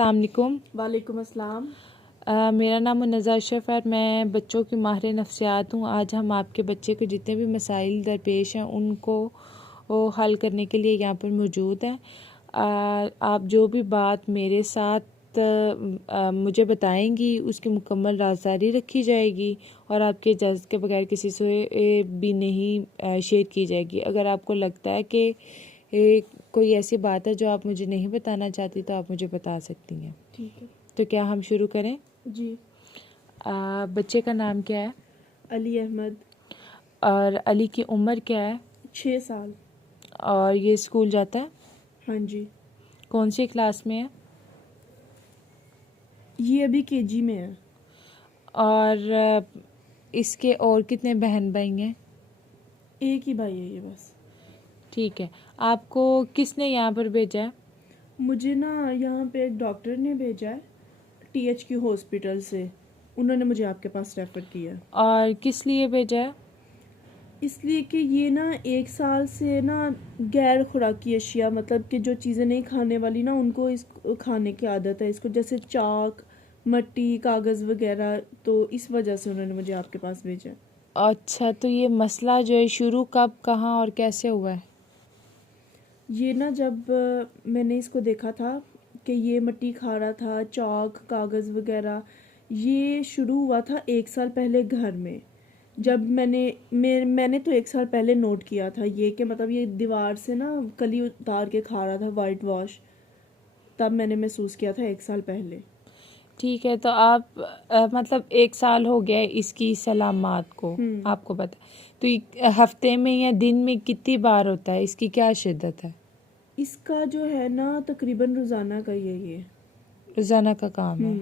अस्सलाम वालेकुम। वालेकुम अस्सलाम। मेरा नाम मुन्नज़ा अशरफ है। मैं बच्चों की माहिर नफ्सियात हूँ। आज हम आपके बच्चे को जितने भी मसाइल दरपेश हैं उनको हल करने के लिए यहाँ पर मौजूद हैं। आप जो भी बात मेरे साथ मुझे बताएंगी उसकी मुकम्मल राज़दारी रखी जाएगी और आपके इजाज़त के बगैर किसी से भी नहीं शेयर की जाएगी। अगर आपको लगता है कि कोई ऐसी बात है जो आप मुझे नहीं बताना चाहती तो आप मुझे बता सकती हैं। ठीक है। तो क्या हम शुरू करें? जी। बच्चे का नाम क्या है? अली अहमद। और अली की उम्र क्या है? 6 साल। और ये स्कूल जाता है? हाँ जी। कौन सी क्लास में है? ये अभी केजी में है। और इसके और कितने बहन भाई हैं? एक ही भाई है ये बस। ठीक है। आपको किसने यहाँ पर भेजा है? मुझे ना यहाँ पे एक डॉक्टर ने भेजा है THQ हॉस्पिटल से। उन्होंने मुझे आपके पास रेफ़र किया। और किस लिए भेजा है? इसलिए कि ये ना 1 साल से ना गैर खुराकी अशिया, मतलब कि जो चीज़ें नहीं खाने वाली ना उनको इस खाने की आदत है इसको, जैसे चाक, मट्टी, कागज़ वगैरह। तो इस वजह से उन्होंने मुझे आपके पास भेजा है। अच्छा, तो ये मसला जो है शुरू कब, कहाँ और कैसे हुआ है? ये ना जब मैंने इसको देखा था कि ये मिट्टी खा रहा था, चाक, कागज़ वगैरह, ये शुरू हुआ था 1 साल पहले घर में। जब मैंने तो 1 साल पहले नोट किया था ये कि मतलब ये दीवार से ना कली उतार के खा रहा था, वाइट वॉश। तब मैंने महसूस किया था 1 साल पहले। ठीक है। तो आप मतलब 1 साल हो गया है इसकी सलामत को, आपको पता तो हफ्ते में या दिन में कितनी बार होता है? इसकी क्या शिद्दत है? इसका जो है ना तकरीबन रोज़ाना का ये रोज़ाना का काम है।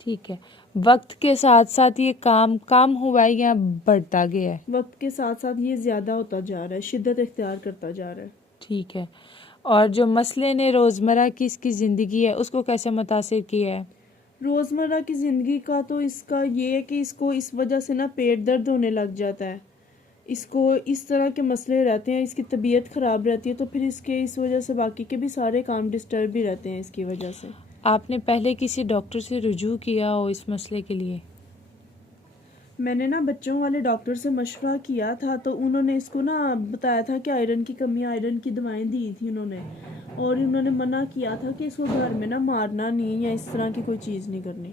ठीक है। वक्त के साथ साथ ये काम हुआ है या बढ़ता गया है? वक्त के साथ साथ ये ज़्यादा होता जा रहा है, शिद्दत इख्तियार करता जा रहा है। ठीक है। और जो मसले ने रोज़मर्रा की इसकी ज़िंदगी है उसको कैसे मुतासिर किया है? रोज़मर्रा की ज़िंदगी का तो इसका ये है कि इसको इस वजह से ना पेट दर्द होने लग जाता है। इसको इस तरह के मसले रहते हैं, इसकी तबीयत ख़राब रहती है, तो फिर इसके इस वजह से बाकी के भी सारे काम डिस्टर्ब भी रहते हैं इसकी वजह से। आपने पहले किसी डॉक्टर से रुजू किया हो इस मसले के लिए? मैंने ना बच्चों वाले डॉक्टर से मशवरा किया था, तो उन्होंने इसको ना बताया था कि आयरन की कमी, आयरन की दवाएं दी थी उन्होंने, और उन्होंने मना किया था कि इसको घर में ना मारना नहीं या इस तरह की कोई चीज़ नहीं करनी।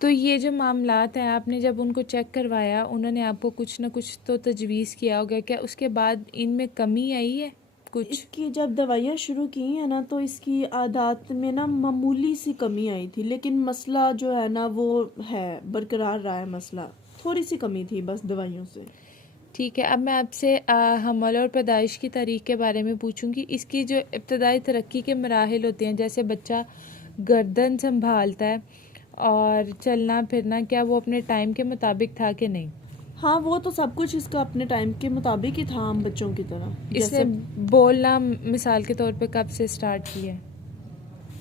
तो ये जो मामलात हैं, आपने जब उनको चेक करवाया उन्होंने आपको कुछ ना कुछ तो तजवीज़ किया होगा, क्या उसके बाद इनमें कमी आई है कुछ? इसकी जब दवाइयाँ शुरू की हैं ना तो इसकी आदत में ना मामूली सी कमी आई थी, लेकिन मसला जो है ना वो है, बरकरार रहा है मसला। थोड़ी सी कमी थी बस दवाइयों से। ठीक है। अब मैं आपसे हमल और पैदाइश की तारीख के बारे में पूछूंगी। इसकी जो इब्तदाई तरक्की के मराहिल होते हैं, जैसे बच्चा गर्दन संभालता है और चलना फिरना, क्या वो अपने टाइम के मुताबिक था कि नहीं? हाँ, वो तो सब कुछ इसका अपने टाइम के मुताबिक ही था, आम बच्चों की तरह। इसने जैसे बोलना मिसाल के तौर पे कब से स्टार्ट किया है?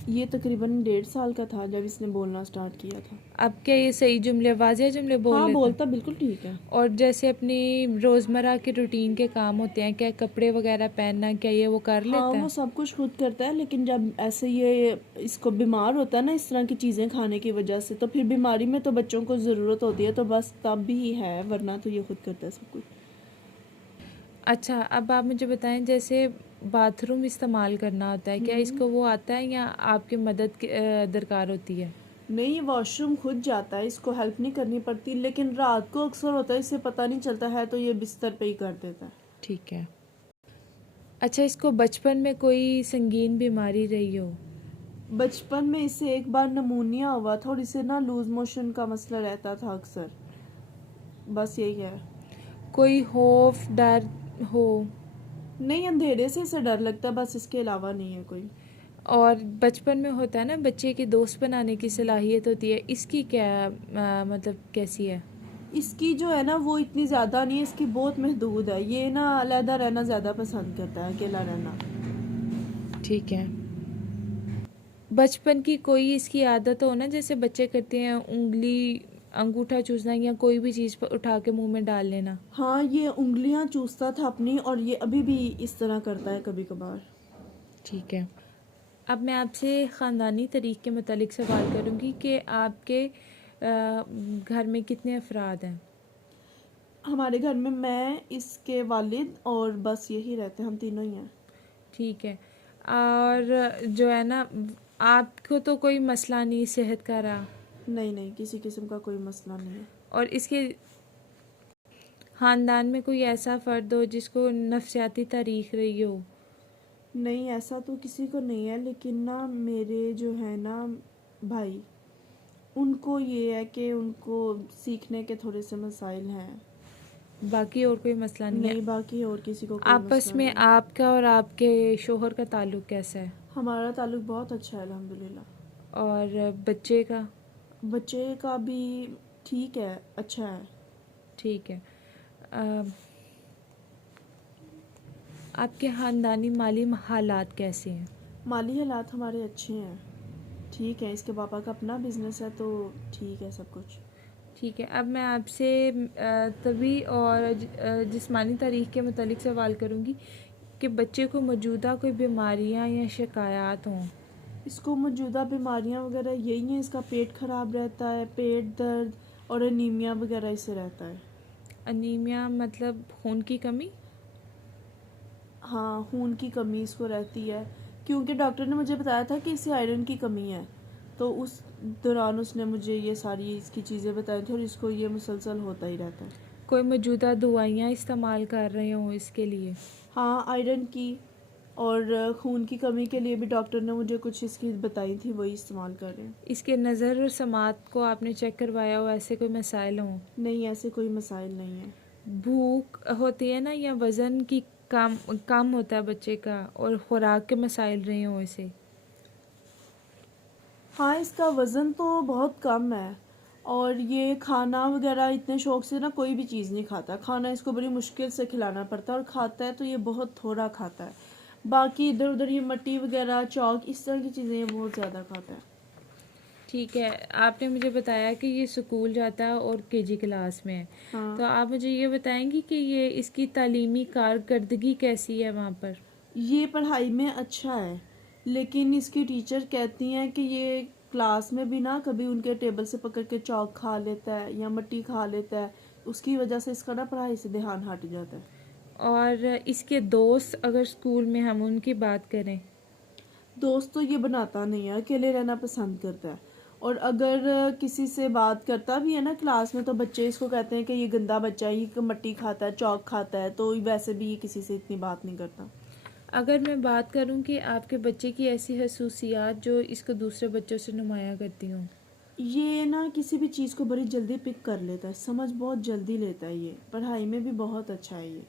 ये तकरीबन 1.5 साल का था जब इसने बोलना स्टार्ट किया था। अब क्या ये सही जुमले, वाज़ेह जुमले बोल हाँ, लेता है? बोलता बिल्कुल ठीक है। और जैसे अपनी रोज़मर्रा के रूटीन के काम होते हैं, क्या कपड़े वगैरह पहनना, क्या ये वो कर हाँ, लेता वो है? सब कुछ खुद करता है, लेकिन जब ऐसे ये इसको बीमार होता है ना इस तरह की चीज़ें खाने की वजह से, तो फिर बीमारी में तो बच्चों को ज़रूरत होती है, तो बस तब भी है, वरना तो ये खुद करता है सब कुछ। अच्छा, अब आप मुझे बताएं, जैसे बाथरूम इस्तेमाल करना होता है, क्या इसको वो आता है या आपकी मदद दरकार होती है? नहीं, ये वॉशरूम खुद जाता है, इसको हेल्प नहीं करनी पड़ती, लेकिन रात को अक्सर होता है इसे पता नहीं चलता है तो ये बिस्तर पे ही कर देता है। ठीक है। अच्छा, इसको बचपन में कोई संगीन बीमारी रही हो? बचपन में इसे एक बार नमूनिया हुआ था और इसे ना लूज मोशन का मसला रहता था अक्सर। बस यही है। कोई खौफ, डर हो? नहीं, अंधेरे से इसे डर लगता है, बस इसके अलावा नहीं है कोई। और बचपन में होता है ना बच्चे की दोस्त बनाने की सलाहियत होती है, इसकी क्या मतलब कैसी है? इसकी जो है ना वो इतनी ज़्यादा नहीं है, इसकी बहुत महदूद है। ये ना अलहदा रहना ज़्यादा पसंद करता है, अकेला रहना। ठीक है। बचपन की कोई इसकी आदत हो ना, जैसे बच्चे करते हैं, उंगली अंगूठा चूसना या कोई भी चीज़ पर उठा के मुंह में डाल लेना? हाँ, ये उंगलियां चूसता था अपनी, और ये अभी भी इस तरह करता है कभी कभार। ठीक है। अब मैं आपसे ख़ानदानी तरीक़ के मुतालिक सवाल करूँगी कि आपके घर में कितने अफराद हैं? हमारे घर में मैं, इसके वालिद और बस यही रहते हैं, हम तीनों ही हैं। ठीक है। और जो है ना, आपको तो कोई मसला नहीं सेहत का रहा? नहीं नहीं, किसी किस्म का कोई मसला नहीं है। और इसके ख़ानदान में कोई ऐसा फ़र्द हो जिसको नफसियाती तारीख रही हो? नहीं, ऐसा तो किसी को नहीं है, लेकिन ना मेरे जो है ना भाई, उनको ये है कि उनको सीखने के थोड़े से मसाइल हैं। बाकी और कोई मसला नहीं है? नहीं, बाकी और किसी को कोई आपस मसला में नहीं है। आपका और आपके शोहर का ताल्लुक़ कैसा है? हमारा ताल्लुक़ बहुत अच्छा है अल्हम्दुलिल्लाह। और बच्चे का? बच्चे का भी ठीक है, अच्छा है। ठीक है। आपके ख़ानदानी माली हालात कैसे हैं? माली हालात हमारे अच्छे हैं, ठीक है। इसके पापा का अपना बिजनेस है, तो ठीक है सब कुछ। ठीक है। अब मैं आपसे तबी और जिस्मानी तारीख के मुतालिक सवाल करूँगी कि बच्चे को मौजूदा कोई बीमारियाँ या शिकायत हों? इसको मौजूदा बीमारियां वगैरह यही हैं, इसका पेट ख़राब रहता है, पेट दर्द और एनीमिया वगैरह इससे रहता है। अनीमिया मतलब खून की कमी? हाँ, खून की कमी इसको रहती है, क्योंकि डॉक्टर ने मुझे बताया था कि इसे आयरन की कमी है, तो उस दौरान उसने मुझे ये सारी इसकी चीज़ें बताई थी और इसको ये मुसलसल होता ही रहता है। कोई मौजूदा दवाइयाँ इस्तेमाल कर रहे हों इसके लिए? हाँ, आयरन की और खून की कमी के लिए भी डॉक्टर ने मुझे कुछ इसकी बताई थी, वही इस्तेमाल कर रहे हैं। इसके नज़र और समात को आपने चेक करवाया हो, ऐसे कोई मसाइल हों? नहीं, ऐसे कोई मसाइल नहीं है। भूख होती है ना, या वज़न की कम होता है बच्चे का, और खुराक के मसाइल रहे हों इसे? हाँ, इसका वज़न तो बहुत कम है और ये खाना वगैरह इतने शौक से ना कोई भी चीज़ नहीं खाता। खाना इसको बड़ी मुश्किल से खिलाना पड़ता है और खाता है तो ये बहुत थोड़ा खाता है। बाकी इधर उधर ये मट्टी वगैरह, चॉक, इस तरह की चीज़ें ये बहुत ज़्यादा खाता है। ठीक है। आपने मुझे बताया कि ये स्कूल जाता है और केजी क्लास में है। हाँ, तो आप मुझे ये बताएंगी कि ये इसकी तालीमी कारकर्दगी कैसी है वहाँ पर? ये पढ़ाई में अच्छा है, लेकिन इसकी टीचर कहती हैं कि ये क्लास में भी ना कभी उनके टेबल से पकड़ के चॉक खा लेता है या मट्टी खा लेता है, उसकी वजह से इसका ना पढ़ाई से ध्यान हट जाता है। और इसके दोस्त, अगर स्कूल में हम उनकी बात करें? दोस्त तो ये बनाता नहीं है, अकेले रहना पसंद करता है। और अगर किसी से बात करता भी है ना क्लास में, तो बच्चे इसको कहते हैं कि ये गंदा बच्चा है, ये मट्टी खाता है, चॉक खाता है, तो वैसे भी ये किसी से इतनी बात नहीं करता। अगर मैं बात करूं कि आपके बच्चे की ऐसी खसूसियात जो इसको दूसरे बच्चों से नुमाया करती हों? ये ना किसी भी चीज़ को बड़ी जल्दी पिक कर लेता है, समझ बहुत जल्दी लेता है, ये पढ़ाई में भी बहुत अच्छा है ये।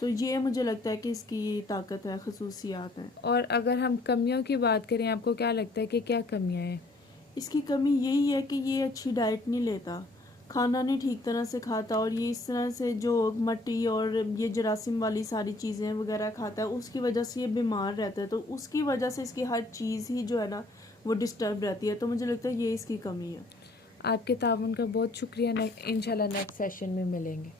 तो ये मुझे लगता है कि इसकी ताकत है, खसूसियात हैं। और अगर हम कमियों की बात करें, आपको क्या लगता है कि क्या कमियां हैं? इसकी कमी यही है कि ये अच्छी डाइट नहीं लेता, खाना नहीं ठीक तरह से खाता, और ये इस तरह से जो मट्टी और ये जरासीम वाली सारी चीज़ें वगैरह खाता है, उसकी वजह से ये बीमार रहता है, तो उसकी वजह से इसकी हर चीज़ ही जो है ना वो डिस्टर्ब रहती है। तो मुझे लगता है ये इसकी कमी है। आपके ताउन का बहुत शुक्रिया। इंशाल्लाह नेक्स्ट सेशन में मिलेंगे।